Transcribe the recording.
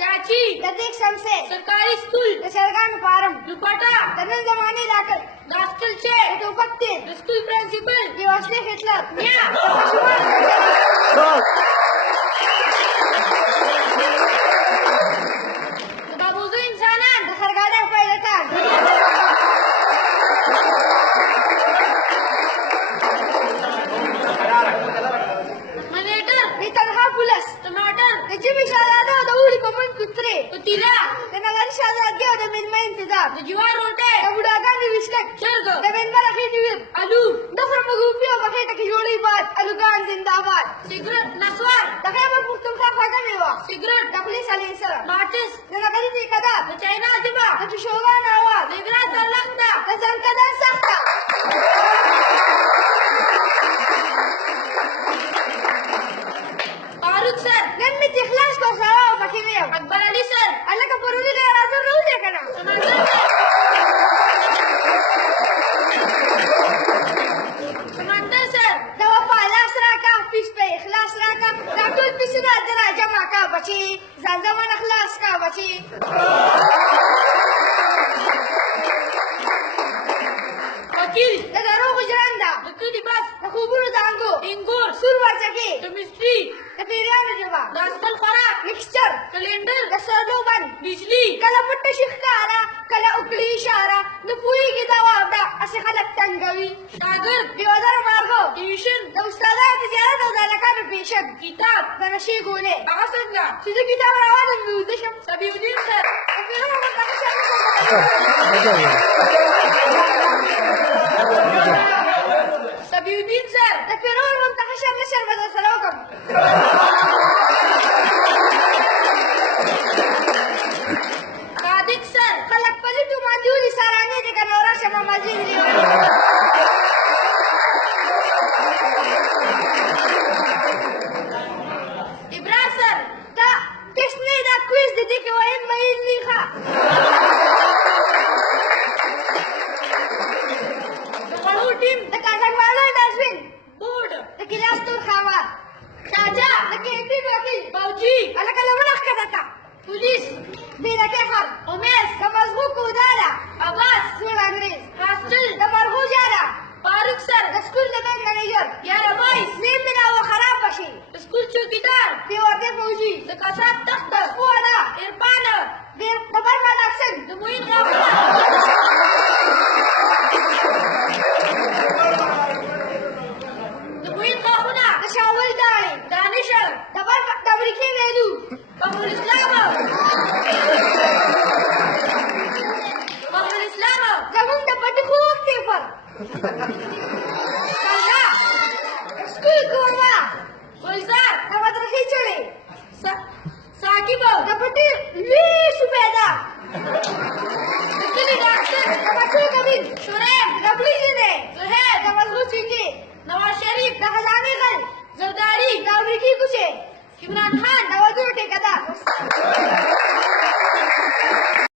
चाची ददीक शमसे सरकारी स्कूल दशरगान फारम दुपट्टा दनन जमानी लाकर दास्कल चे दुपट्टे स्कूल प्रिंसिपल ये असली हिटलर या बाबूजी इंसानन दशरगाना पायलटान मलेटर मी तनहा पुलस टमाटर जिमी शादादा दौड़ी कमन कुत्रे पतीला नगर शादाद के और मिल में इंतजार ज्वार रोटे बुढ़ागा ने विस्टक चरग दबेंदा रखी जीवित आलू दफर मगूपी और बखे तक जोड़ी बात अलुगान जिंदाबाद सिगरेट नस्वार दखे में पुख्तुम का फायदा मेवा सिगरेट डबली सलीसर माचिस नगरी थी कदा चाइना जिबा शोगा नावा निगरा तलंदा नजर कदा सकता फारूक सर नन्मी इखलास को सवा बखी में अकबर अली सर अल्लाह का परूरी ले राजर रो दे कना समंदर सर दवा पालास राका पिस पे इखलास राका दाखल पिसना जरा जमा का बची जंजमान इखलास का बची वकील दरो गुजरांदा लकड़ी बस खूबुर दांगो इंगूर सुरवा चके केमिस्ट्री तपेरियान जवा दास्कल खुराक मिक्सचर कैलेंडर दसरलो बन बिजली कला पट्ट शिखकारा कला उकली इशारा नपुई की दवाबदा असे खलक तंगवी शागिर्द बिवदर मार्गो ट्यूशन द उस्तादा तिजारत और दलका पेशक किताब बनशी गोले आसंगा तुझे किताब रावा दशम सबिउद्दीन सर सबिउद्दीन सर تكفرون منتخشر نشر بدل سلوكم صادق सर خلق فلتو ماديولي ساراني دي كان ورا شبا مازين لي इब्रार सर تا كشني دا كويس دي ديك وين ما يلي خا बड़ू टीम دا كاسك والا داسبين बोर्ड دا كلاس تور خاوار राजा دا كيتين وكيل बाउजी على كلامنا خدتا पुलिस بيلا كحر उमेश دا مزغوك ودالا आवाज سول انग्ريز हॉस्टल دا مرغو جارا फारूक सर دا سكول دا بين مانيجر 11 22 مين منا وخراب بشي स्कूल चौकीदार في وردي فوجي दकासात तख्त هو دا इरफान غير دبر ما نفسن दमुइन राहुल दमुइन खाहुना تشاول داري दानिश دبر دبركي ويدو फखरुल इस्लाम फखरुल इस्लाम زمون دا بدي خوك تيفر كذا سكول كورما गुलजार دا مدرسي چلي साकिब دا بدي ليش پیدا दिल्ली डॉक्टर دا بچو كبير शुरैब دا بليجي دي सुहैब دا مزغو چنجي नवाज शरीफ دا خزاني غل जरदारी دا امريكي कुछे इमरान